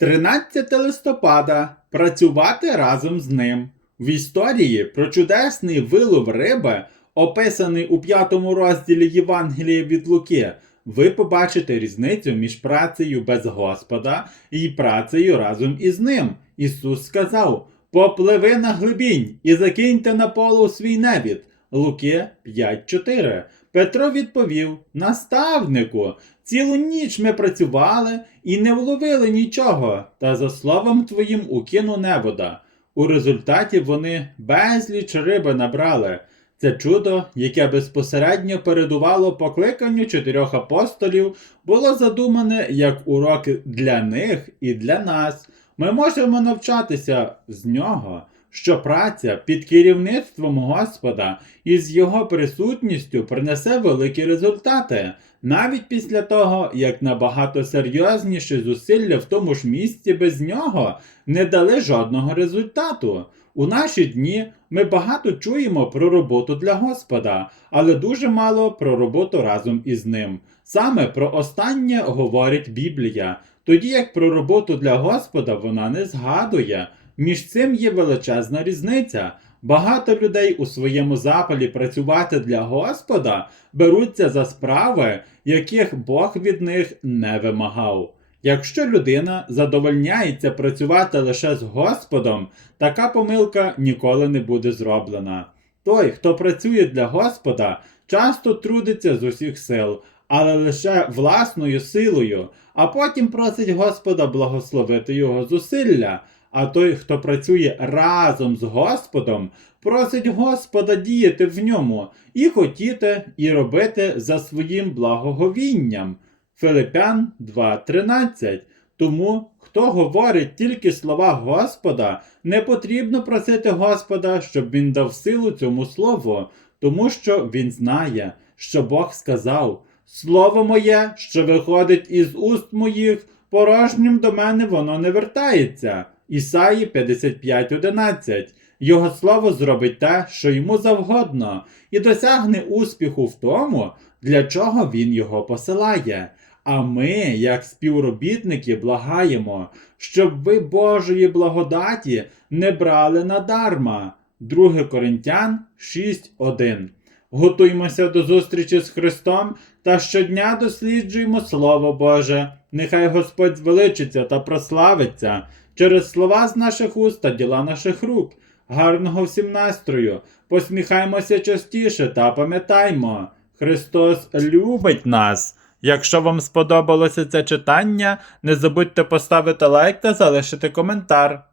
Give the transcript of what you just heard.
13 листопада працювати разом з ним. В історії про чудесний вилов риби, описаний у п'ятому розділі Євангелія від Луки, ви побачите різницю між працею без Господа і працею разом із ним. Ісус сказав: Попливи на глибінь і закиньте на полу свій невід. Луки 5.4. Петро відповів: Наставнику, цілу ніч ми працювали і не вловили нічого, та за словом твоїм укину невода. У результаті вони безліч риби набрали. Це чудо, яке безпосередньо передувало покликанню чотирьох апостолів, було задумане як урок для них і для нас. Ми можемо навчатися з нього, що праця під керівництвом Господа і з його присутністю принесе великі результати, навіть після того, як набагато серйозніші зусилля в тому ж місці без нього не дали жодного результату. У наші дні ми багато чуємо про роботу для Господа, але дуже мало про роботу разом із ним. Саме про останнє говорить Біблія, тоді як про роботу для Господа вона не згадує. Між цим є величезна різниця. Багато людей у своєму запалі працювати для Господа беруться за справи, яких Бог від них не вимагав. Якщо людина задовольняється працювати лише з Господом, така помилка ніколи не буде зроблена. Той, хто працює для Господа, часто трудиться з усіх сил, але лише власною силою, а потім просить Господа благословити його зусилля. А той, хто працює разом з Господом, просить Господа діяти в ньому і хотіти, і робити за своїм благоговінням. Филипян 2.13. Тому, хто говорить тільки слова Господа, не потрібно просити Господа, щоб він дав силу цьому слову, тому що він знає, що Бог сказав: Слово моє, що виходить із уст моїх, порожнім до мене воно не вертається. Ісаї 55.11. Його слово зробить те, що йому завгодно, і досягне успіху в тому, для чого він його посилає. А ми, як співробітники, благаємо, щоб ви Божої благодаті не брали надарма. 2 Коринтян 6.1. Готуймося до зустрічі з Христом та щодня досліджуємо Слово Боже. Нехай Господь звеличиться та прославиться через слова з наших уст та діла наших рук. Гарного всім настрою, посміхаймося частіше та пам'ятаймо, Христос любить нас. Якщо вам сподобалося це читання, не забудьте поставити лайк та залишити коментар.